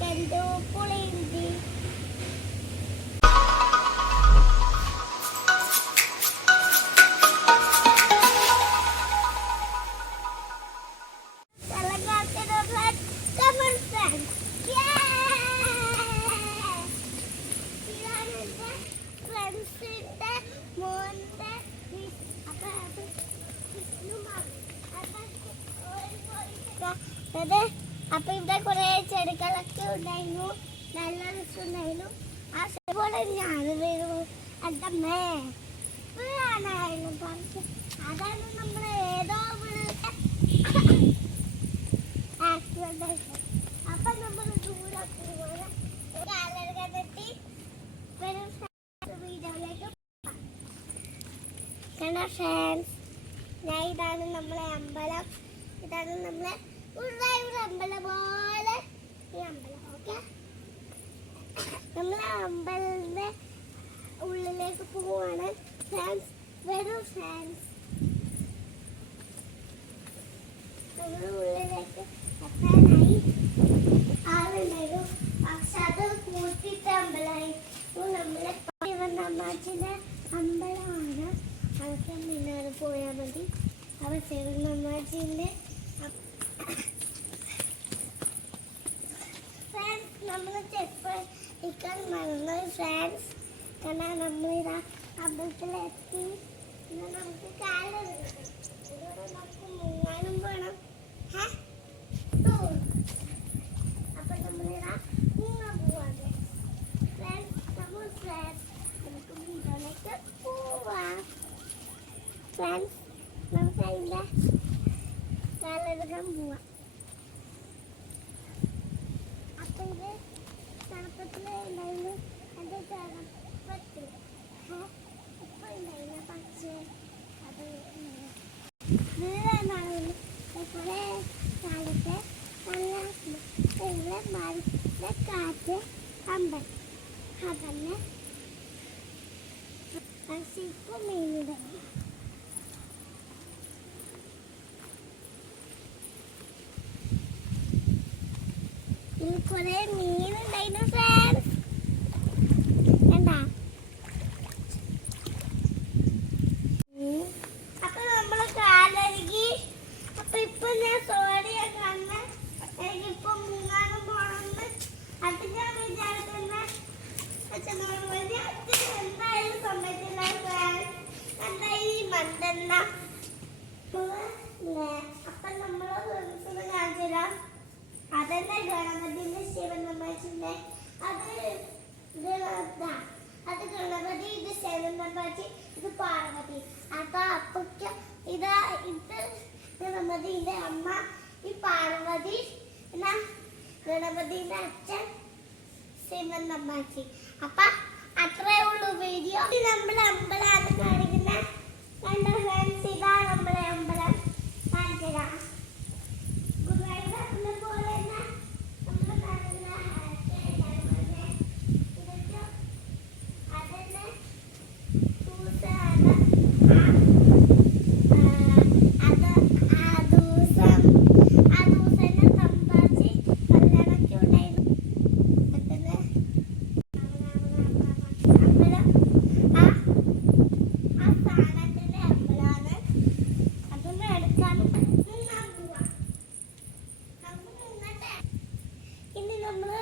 കണ്ടു പുളിയിഞ്ചി. അപ്പൊ ഇവിടെ കുറെ ചെടികളൊക്കെ ഉണ്ടായിരുന്നു, നല്ല രസമുണ്ടായിരുന്നു. ആ പോലെ ഞാൻ വരും അതമ്മേ പറഞ്ഞു. അതാണ് നമ്മൾ ഏതോ ആക്സിഡന്റ്. അപ്പൊ നമ്മൾ ദൂരെ കണ്ടെത്തി വീഡിയോയിലേക്ക് ഫ്രണ്ട്സ്. ഞാൻ ഇതാണ് നമ്മളെ അമ്പലം, ഇതാണ് നമ്മളെ അമ്പലം പോലെ ഈ അമ്പലം. ഓക്കെ, നമ്മളെ അമ്പലത്തിന്റെ ഉള്ളിലേക്ക് പോവാണ് ഫ്രണ്ട്സ്. വരൂ ഫ്രണ്ട്സ്, നമ്മുടെ ഉള്ളിലേക്ക് എത്താനായി. ആളുണ്ടായിരുന്നു, പക്ഷെ അത് കൂട്ടിയിട്ട് അമ്പലമായി. നമ്മളെ ശിവനമ്മാച്ചിന്റെ അമ്പലമാണ്. അതൊക്കെ മുന്നോട്ട് പോയാൽ മതി. അപ്പൊ ശിവനമ്മാച്ചിന്റെ നമ്മൾ ചെപ്പ് ഇക്കാൻ മറന്നു ഫ്രണ്ട്സ്. കാരണം നമ്മളിതാ അമ്പലത്തിലെത്തി. നമുക്ക് കാലം നമുക്ക് മുങ്ങാനും പോകണം. അപ്പൊ നമ്മളിതാ മുങ്ങാൻ പോവാതെ ഫ്രണ്ട്സ്. നമുക്ക് വീട്ടിലേക്ക് പോവാം ഫ്രണ്ട്സ്. നമുക്ക് അതിൻ്റെ കാലെടുക്കാൻ പോവാം. ഇത് ചെറുപ്പത്തിലുണ്ടായിരുന്നു, എൻ്റെ ചെറുപ്പത്തിൽ ഇപ്പം ഉണ്ടായില്ല. പക്ഷേ അത് വീടാണ് കുറേ കാലത്തെ നല്ല മരത്തെ കാറ്റ് അമ്പലം. അതന്നെ പക്ഷെ ഇപ്പം മീനുണ്ടായിരുന്നു. കുറെ മീനുണ്ടായിരുന്നു ഫ്രണ്ട്സ്. എന്താ അപ്പൊ നമ്മള് കാലരുകി. അപ്പൊ ഇപ്പൊ ഞാൻ സോഡിയ കാണുന്ന എനിക്കിപ്പൊ മുങ്ങാനും പോണെന്ന് അത് ഞാൻ വിചാരിക്കുന്ന. എന്തായാലും സമ്മതിച്ചില്ല ഫ്രണ്ട്സ്. എന്താ ഈ മന്തെണ്ണ. അപ്പൊ നമ്മള് ഫ്രണ്ട്സിന് കാണിച്ചുതരാം. അതന്നെ ഗണപതിന്റെ ശിവനമ്മാച്ചിന്റെ അത് ഗണപതി, ഇത് ശിവനമ്മാച്ചി, ഇത് പാർവതി. അപ്പൊ അപ്പൊക്ക് ഇത് ഗണപതിന്റെ അമ്മ, ഈ പാർവതി, ഗണപതിന്റെ അച്ഛൻ ശിവനമ്മാച്ചി. അപ്പൊ അത്രേ ഉള്ളൂ വീഡിയോ. നമ്മളെ അമ്പലമാണ് കാണിക്കുന്ന. കണ്ട ഫ്രണ്ട്സ്, ഇതാ നമ്മളെ അമ്പലം കാണിച്ചതാ. ഇനി നമ്മള്